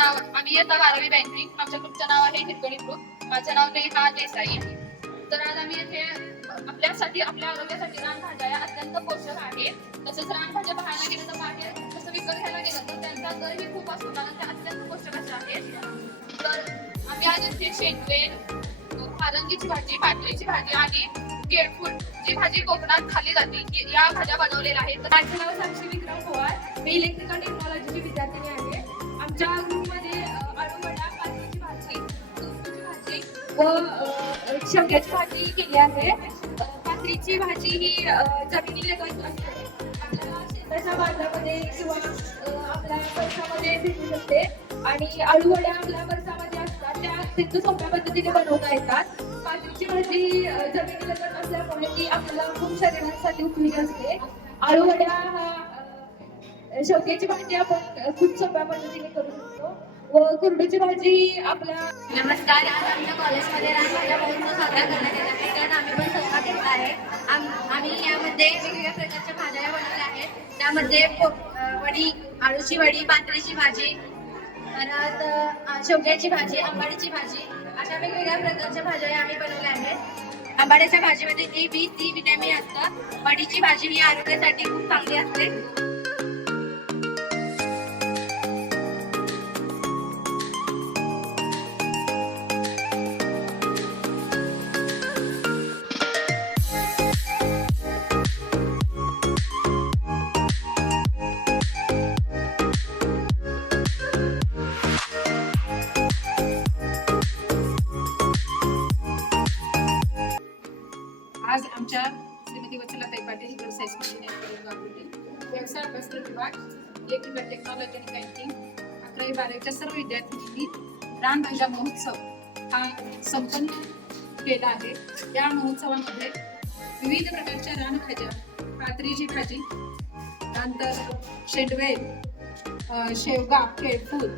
नाव आम्ही इयत्ता 12वी बँकिंग. आमच्या ग्रुपचं नाव आहे हिरकणी ग्रुप. माझं नाव नेहा देसाई. तर आज आम्ही येथे आपल्यासाठी आपल्या आरोग्यासाठी रानभाज्या या अत्यंत पोषक आहे. तसेच रानभाज्या पाहायला गेलं तर बाहेर जसं विकत घ्यायला गेलं तर त्यांचा दरही खूप असतो, कारण त्या अत्यंत पोषक अशा आहेत. तर आम्ही आज येथे शेंगवे, फारंगीची भाजी, पाटलीची भाजी आणि केळफूल जी भाजी कोकणात खाल्ली जाते या भाज्या बनवलेल्या आहेत. माझं नाव साक्षी विक्रम पवार. मी इलेक्ट्रिकल टेक्नॉलॉजीची विद्यार्थिनी आहे. आमच्या ग्रुपमध्ये आळूवडा, पातळीची भाजी, तुरटीची भाजी व शेवग्याची भाजी केली आहे. पातळीची भाजी ही जमिनीला असते, आपल्याला शेताच्या बाजारामध्ये किंवा आपल्या परिसरामध्ये भेटू शकते. आणि आळूवड्या आपल्या परिसरामध्ये असतात, त्या अत्यंत सोप्या पद्धतीने बनवता येतात. पातळीची भाजी जमिनीला असल्यामुळे ती आपल्याला खूप शरीरासाठी उपयोगी असते. आळूवड्या हा शेवग्याची भाजी आपण खूप सोप्या पद्धतीने करू शकतो. व कुरडूची भाजी आपल्या नमस्कार. आज आमच्या कॉलेजमध्ये रानभाज्या महोत्सव साजरा करण्यात येत आहे, त्यात आम्ही पण सहभाग घेतला आहे. आम्ही यामध्ये वेगवेगळ्या प्रकारच्या भाज्या बनवल्या आहेत. त्यामध्ये वडी, आळूची वडी, पातळीची भाजी, परत शेवग्याची भाजी, आंबाडीची भाजी, अशा वेगवेगळ्या प्रकारच्या भाज्या आम्ही बनवल्या आहेत. आंबाड्याच्या भाजीमध्ये ए, बी, सी विटॅमिन असतं. वडीची भाजी ही आरोग्यासाठी खूप चांगली असते. आज आमच्या श्रीमती वत्सलाताई पाटील व्यवसाय व्यवसाय अभ्यास विभाग, इलेक्ट्रिकल टेक्नॉलॉजी आणि बँकिंग 11वी 12वीच्या सर्व विद्यार्थ्यांनी रानभाज्या महोत्सव हा संपन्न केला आहे. या महोत्सवामध्ये विविध प्रकारच्या रानभाज्या, पातळीची भाजी, नंतर शेंडवे, शेवगा, केळफूल,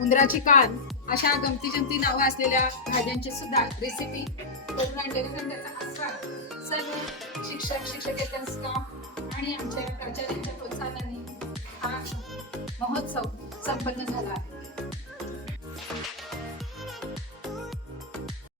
उंदराची कान अशा गमती नावं असलेल्या भाज्यांची सुद्धा रेसिपी करून आणलेली, त्याचा आस्वाद सर्व शिक्षक, शिक्षकेतर स्टाफ आणि आमच्या प्राचार्यांच्या प्रोत्साहनाने हा महोत्सव संपन्न झाला आहे.